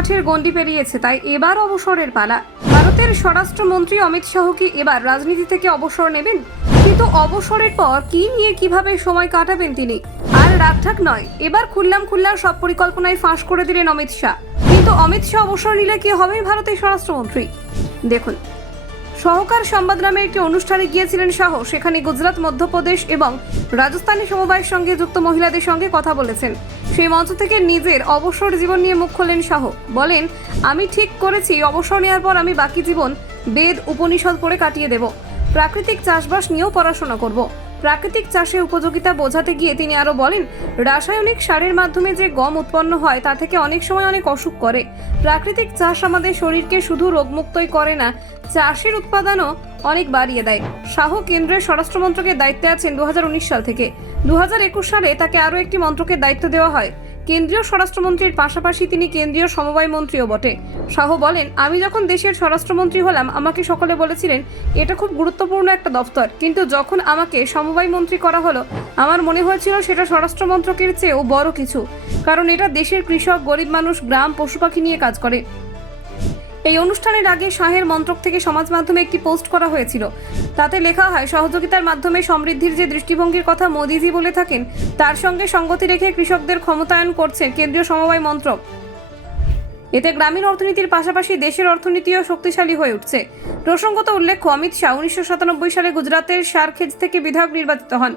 ষাটের গণ্ডি পেরিয়েছে, তাই এবার অবসরের পালা। ভারতের স্বরাষ্ট্রমন্ত্রী অমিত শাহ কি এবার রাজনীতি থেকে অবসর নেবেন? কিন্তু অবসরের পর কি নিয়ে কীভাবে সময় কাটাবেন তিনি? আর রাগঠাক নয়, এবার খুললাম খুললাম সব পরিকল্পনায় ফাঁস করে দিলেন অমিত শাহ। কিন্তু অমিত শাহ অবসর নিলে কি হবে ভারতের স্বরাষ্ট্রমন্ত্রী? দেখুন। সহকার সংবাদ নামে একটি অনুষ্ঠানে গিয়েছিলেন শাহ। সেখানে গুজরাট, মধ্যপ্রদেশ এবং রাজস্থানী সমবায়ের সঙ্গে যুক্ত মহিলাদের সঙ্গে কথা বলেছেন। সেই মঞ্চ থেকে নিজের অবসর জীবন নিয়ে মুখ খোলেন শাহ। বলেন, আমি ঠিক করেছি, অবসর নেওয়ার পর আমি বাকি জীবন বেদ, উপনিষদ করে কাটিয়ে দেব। প্রাকৃতিক চাষবাস নিয়েও পড়াশোনা করব। প্রাকৃতিক চাষে উপযোগিতা বোঝাতে গিয়ে তিনি আরও বলেন, রাসায়নিক সারের মাধ্যমে যে গম উৎপন্ন হয় তা থেকে অনেক সময় অনেক অসুখ করে। প্রাকৃতিক চাষ আমাদের শরীরকে শুধু রোগমুক্তই করে না, চাষের উৎপাদনও অনেক বাড়িয়ে দেয়। শাহ কেন্দ্রের স্বরাষ্ট্র মন্ত্রকের দায়িত্বে আছেন দু হাজার উনিশ সাল থেকে। দু হাজার একুশ সালে তাকে আরও একটি মন্ত্রকের দায়িত্ব দেওয়া হয়। কেন্দ্রীয় স্বরাষ্ট্রমন্ত্রীর পাশাপাশি তিনি কেন্দ্রীয় সমবায় মন্ত্রীও বটে। শাহ বলেন, আমি যখন দেশের স্বরাষ্ট্রমন্ত্রী হলাম, আমাকে সকলে বলেছিলেন, এটা খুব গুরুত্বপূর্ণ একটা দফতর। কিন্তু যখন আমাকে সমবায় মন্ত্রী করা হলো, আমার মনে হয়েছিল সেটা স্বরাষ্ট্র মন্ত্রকের চেয়েও বড় কিছু। কারণ এটা দেশের কৃষক, গরিব মানুষ, গ্রাম, পশু পাখি নিয়ে কাজ করে। এই অনুষ্ঠানের আগে শাহের মন্ত্রক থেকে সমাজ মাধ্যমে একটি পোস্ট করা হয়েছিল। তাতে লেখা হয়, সহযোগিতার মাধ্যমে সমৃদ্ধির যে দৃষ্টিভঙ্গির কথা মোদিজি বলে থাকেন, তার সঙ্গে সঙ্গতি রেখে কৃষকদের ক্ষমতায়ন করছে কেন্দ্রীয় সমবায় মন্ত্রক। এতে গ্রামীণ অর্থনীতির পাশাপাশি দেশের অর্থনীতিও শক্তিশালী হয়ে উঠছে। প্রসঙ্গত উল্লেখ্য, অমিত শাহ উনিশশো সাতানব্বই সালে গুজরাতের সারখেজ থেকে বিধায়ক নির্বাচিত হন।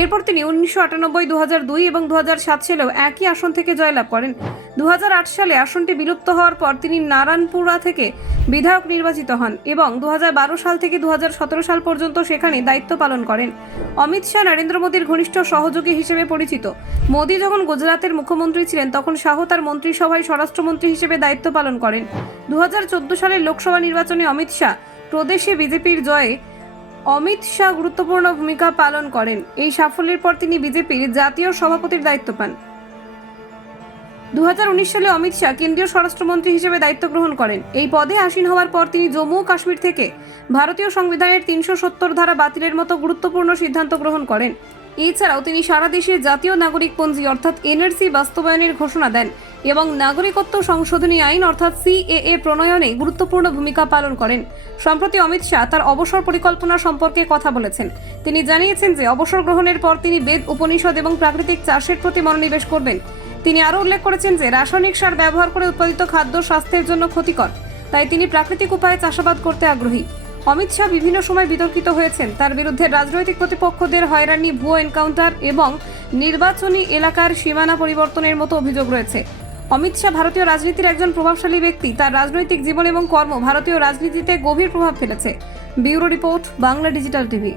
এরপর তিনি উনিশশো আটানব্বই দু দুই এবং দু সাত সালেও একই আসন থেকে জয়লাভ করেন। দু হাজার আট সালে আসনটি বিলুপ্ত হওয়ার পর তিনি নারায়ণপুরা থেকে বিধায়ক নির্বাচিত হন এবং দু হাজার বারো সাল থেকে দু হাজার সতেরো সাল পর্যন্ত সেখানে দায়িত্ব পালন করেন। অমিত শাহ নরেন্দ্র মোদীর ঘনিষ্ঠ সহযোগী হিসেবে পরিচিত। মোদী যখন গুজরাতের মুখ্যমন্ত্রী ছিলেন, তখন শাহ তার মন্ত্রিসভায় স্বরাষ্ট্রমন্ত্রী হিসেবে দায়িত্ব পালন করেন। দু হাজার চোদ্দ সালের লোকসভা নির্বাচনে অমিত শাহ প্রদেশে বিজেপির জয়ে অমিত শাহ গুরুত্বপূর্ণ ভূমিকা পালন করেন। এই সাফল্যের পর তিনি বিজেপির জাতীয় সভাপতির দায়িত্ব পান। দু হাজার উনিশ সালে অমিত শাহ কেন্দ্রীয় স্বরাষ্ট্রমন্ত্রী হিসেবে দায়িত্ব গ্রহণ করেন। এই পদে আসীন হওয়ার পর তিনি জম্মু ও কাশ্মীর থেকে ভারতীয় সংবিধানের তিনশো সত্তর ধারা বাতিলের মতো গুরুত্বপূর্ণ সিদ্ধান্ত গ্রহণ করেন। এছাড়াও তিনি সারা দেশে জাতীয় নাগরিকপঞ্জি অর্থাৎ এনআরসি বাস্তবায়নের ঘোষণা দেন এবং নাগরিকত্ব সংশোধনী আইন অর্থাৎ সিএএ প্রণয়নে গুরুত্বপূর্ণ ভূমিকা পালন করেন। সম্প্রতি অমিত শাহ তার অবসর পরিকল্পনা সম্পর্কে কথা বলেছেন। তিনি জানিয়েছেন যে, অবসর গ্রহণের পর তিনি বেদ, উপনিষদ এবং প্রাকৃতিক চাষের প্রতি মনোনিবেশ করবেন। তিনি আরও উল্লেখ করেছেন যে, রাসায়নিক সার ব্যবহার করে উৎপাদিত খাদ্য স্বাস্থ্যের জন্য ক্ষতিকর। তাই তিনি প্রাকৃতিক উপায়ে চাষাবাদ করতে আগ্রহী। অমিত শাহ বিভিন্ন সময় বিতর্কিত হয়েছেন। তার বিরুদ্ধে রাজনৈতিক প্রতিপক্ষদের হয়রানি, ভুয়ো এনকাউন্টার এবং নির্বাচনী এলাকার সীমানা পরিবর্তনের মতো অভিযোগ রয়েছে। অমিত শাহ ভারতীয় রাজনীতির একজন প্রভাবশালী ব্যক্তি। তার রাজনৈতিক জীবন এবং কর্ম ভারতীয় রাজনীতিতে গভীর প্রভাব ফেলেছে। Bureau report, Bangla digital TV.